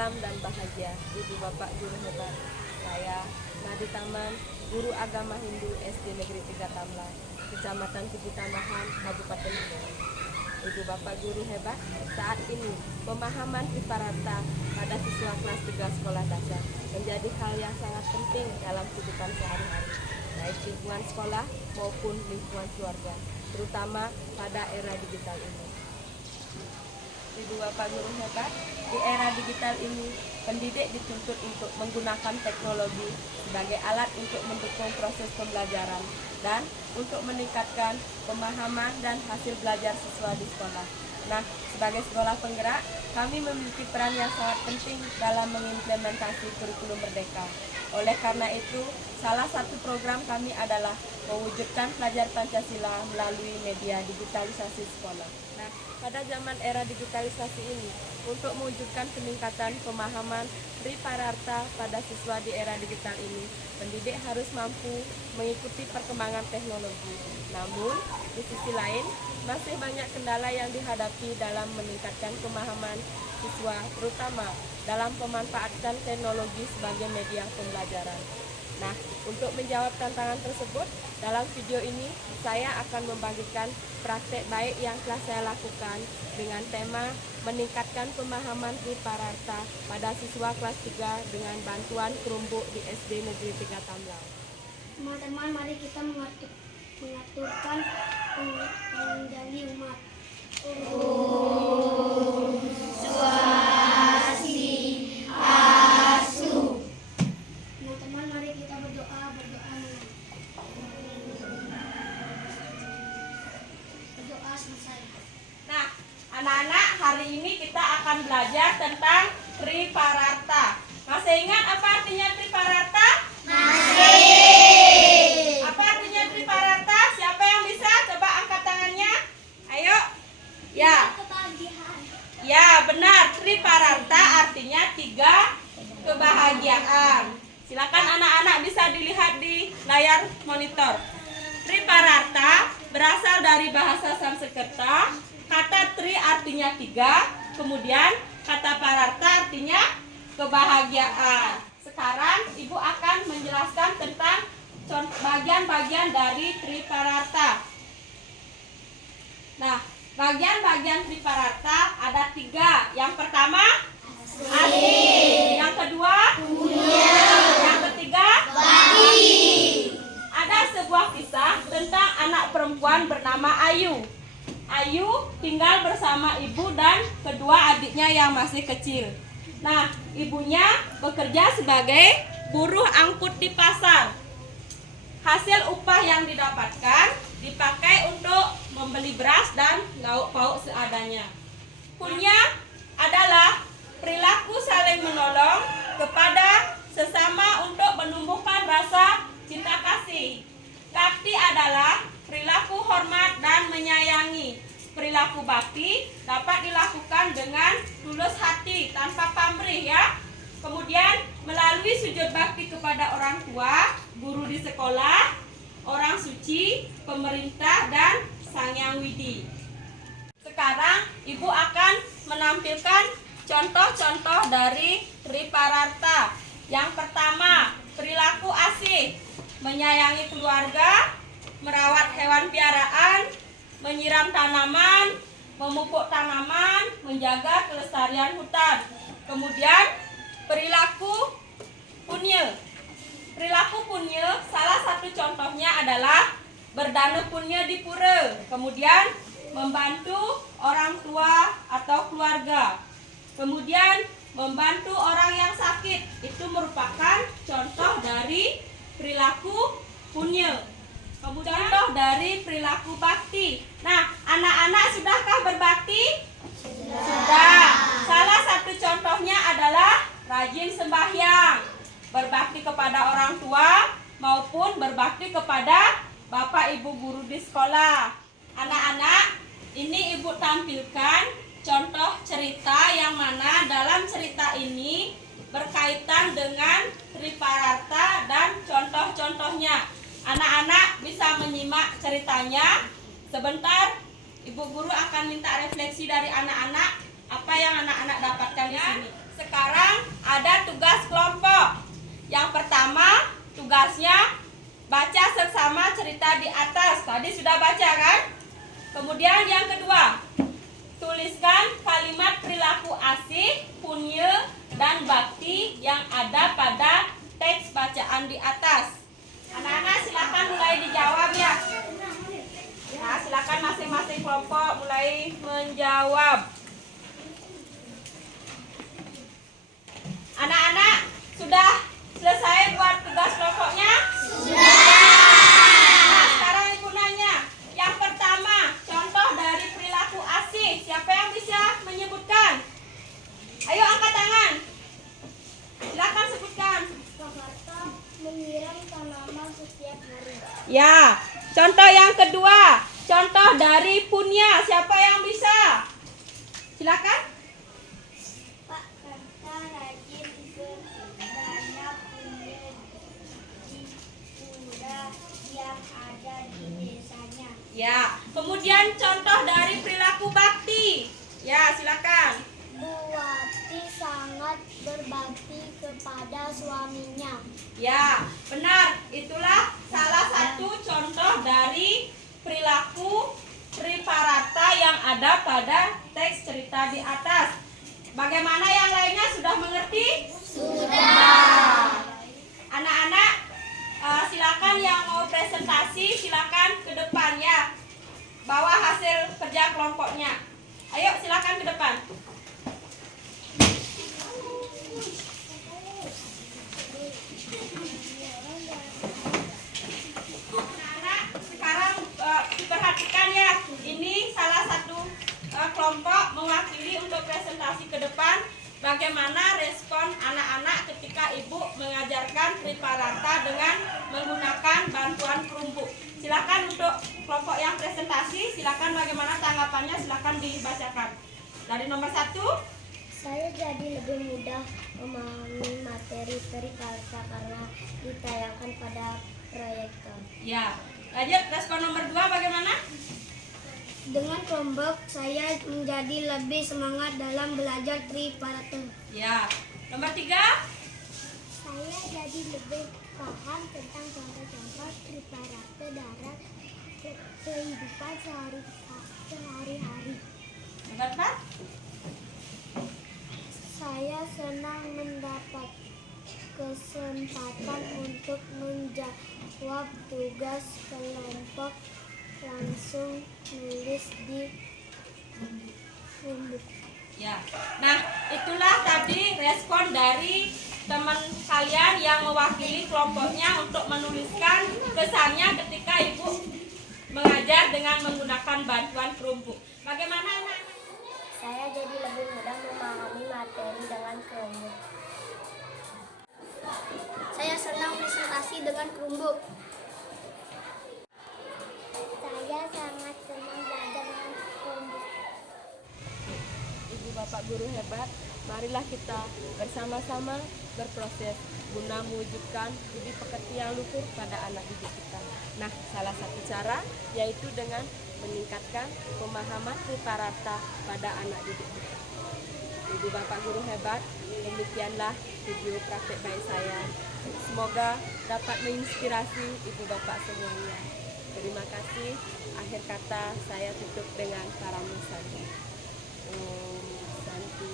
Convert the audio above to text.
salam dan bahagia. Ibu bapak guru hebat, saya Nadi Taman, guru agama Hindu SD Negeri 3 Tamlan, Kecamatan Tujuh Tambahan, Kabupaten Bogor. Ibu bapak guru hebat, saat ini pemahaman Triparata pada siswa kelas 3 sekolah dasar menjadi hal yang sangat penting dalam kehidupan sehari-hari, baik lingkungan sekolah maupun lingkungan keluarga, terutama pada era digital ini. Ibu bapak guru hebat, di era digital ini pendidik dituntut untuk menggunakan teknologi sebagai alat untuk mendukung proses pembelajaran dan untuk meningkatkan pemahaman dan hasil belajar siswa di sekolah. Nah, sebagai sekolah penggerak, kami memiliki peran yang sangat penting dalam mengimplementasi kurikulum Merdeka. Oleh karena itu, salah satu program kami adalah mewujudkan pelajar Pancasila melalui media digitalisasi sekolah. Nah, pada zaman era digitalisasi ini, untuk mewujudkan peningkatan pemahaman Triparata pada siswa di era digital ini, pendidik harus mampu mengikuti perkembangan teknologi. Namun, di sisi lain, masih banyak kendala yang dihadapi dalam meningkatkan pemahaman siswa, terutama dalam pemanfaatan teknologi sebagai media pembelajaran. Nah, untuk menjawab tantangan tersebut, dalam video ini saya akan membagikan praktek baik yang telah saya lakukan dengan tema meningkatkan pemahaman Triparata pada siswa kelas 3 dengan bantuan Chromebook di SD Negeri 3 Tamlan. Teman-teman, mari kita mengaturkan pengendali umat. Teman-teman, mari kita berdoa selesai. Nah, anak-anak, hari ini kita akan belajar tentang Triparata. Masih ingat apa artinya Triparata? Masih. Apa artinya Triparata? Siapa yang bisa? Coba angkat tangannya. Ayo. Ya. Kebahagiaan. Ya, benar. Triparata artinya 3 kebahagiaan. Silakan anak-anak bisa dilihat di layar monitor. Triparata berasal dari bahasa Sanskerta. Kata tri artinya 3, kemudian kata pararta artinya kebahagiaan. Sekarang Ibu akan menjelaskan tentang bagian-bagian dari Triparata. Nah, bagian-bagian Triparata ada 3. Yang pertama, asli. Yang kedua, punya. Yang ketiga, bagi. Ada sebuah kisah tentang anak perempuan bernama Ayu. Ayu tinggal bersama ibu dan kedua adiknya yang masih kecil. Nah, ibunya bekerja sebagai buruh angkut di pasar. Hasil upah yang didapatkan dipakai untuk membeli beras dan lauk pauk seadanya. Punya adalah perilaku saling menolong kepada sesama untuk menumbuhkan rasa cinta kasih. Bakti adalah perilaku hormat dan menyayangi. Perilaku bakti dapat dilakukan dengan tulus hati tanpa pamrih ya. Kemudian melalui sujud bakti kepada orang tua, guru di sekolah, orang suci, pemerintah dan Sang Yang Widi. Sekarang Ibu akan menampilkan contoh-contoh dari Triparata. Yang pertama, perilaku asih, menyayangi keluarga, merawat hewan piaraan, menyiram tanaman, memupuk tanaman, menjaga kelestarian hutan. Kemudian perilaku punya. Perilaku punya salah satu contohnya adalah berdana punya di pura. Kemudian membantu orang tua atau keluarga. Kemudian membantu orang yang sakit. Itu merupakan contoh dari perilaku punya. Kemudian contoh dari perilaku bakti. Nah, anak-anak sudahkah berbakti? Sudah. Salah satu contohnya adalah rajin sembahyang, berbakti kepada orang tua maupun berbakti kepada bapak ibu guru di sekolah. Anak-anak, ini Ibu tampilkan contoh cerita yang mana dalam cerita ini berkaitan dengan Triparata dan contoh-contohnya. Anak-anak bisa menyimak ceritanya. Sebentar, Ibu guru akan minta refleksi dari anak-anak apa yang anak-anak dapatkan di sini. sekarang ada tugas kelompok. Yang pertama, tugasnya baca seksama cerita di atas. Tadi sudah baca kan? Kemudian yang kedua, tuliskan kalimat perilaku asih, punya, dan bakti yang ada pada teks bacaan di atas. Anak-anak silakan mulai dijawab ya. Nah, silakan masing-masing kelompok mulai menjawab. Anak-anak sudah selesai buat tugas kelompoknya? Nah, sekarang ibu nanya. Yang pertama, contoh dari perilaku asih. Siapa yang bisa menyebutkan? Ayo angkat tangan. Silakan sebutkan. Jakarta menyiram tanaman setiap hari. Ya, contoh yang kedua, contoh dari punya. Siapa yang bisa? Silakan. Pak Karta rajin berdana punya di pura yang ada di desanya. Ya, kemudian contoh dari perilaku bakti. Ya, silakan. Buati sangat berbakti kepada suaminya. Ya, benar. Itulah salah satu contoh dari perilaku triparata yang ada pada teks cerita di atas. Bagaimana yang lainnya sudah mengerti? Sudah. Anak-anak, silakan yang mau presentasi silakan ke depan ya. Bawa hasil kerja kelompoknya. Ayo silakan ke depan. Anak-anak, sekarang perhatikan ya. Ini salah satu kelompok mewakili untuk presentasi ke depan. Bagaimana respon anak-anak ketika ibu mengajarkan triparata dengan menggunakan bantuan kerumpuk. Silakan untuk kelompok yang presentasi, silakan bagaimana tanggapannya, silakan dibacakan. Dari nomor 1. Saya jadi lebih mudah memahami materi triparata karena ditayangkan pada proyektor. Ya, lanjut respon nomor 2 bagaimana? Dengan kelompok, saya menjadi lebih semangat dalam belajar triparata. Ya, nomor 3. Saya jadi lebih paham tentang contoh-contoh triparata dalam kehidupan sehari-hari. Nomor 4. Saya senang mendapat kesempatan untuk menjawab tugas kelompok langsung nulis di buku. Ya. Nah, itulah tadi respon dari teman kalian yang mewakili kelompoknya untuk menuliskan kesannya ketika ibu mengajar dengan menggunakan bantuan kerumpuk. Bagaimana anak? Saya jadi lebih mudah memahami materi dengan kelompok. Saya senang presentasi dengan kerumbuk. Saya sangat senang belajar dengan kerumbuk. Ibu bapak guru hebat, marilah kita bersama-sama berproses guna mewujudkan budi pekerti yang luhur pada anak didik kita. Nah, salah satu cara yaitu dengan meningkatkan pemahaman triparata pada anak didik kita. Ibu bapak guru hebat, demikianlah video praktek baik saya. Semoga dapat menginspirasi ibu bapak semuanya. Terima kasih. Akhir kata saya tutup dengan para musanti. Om Santi.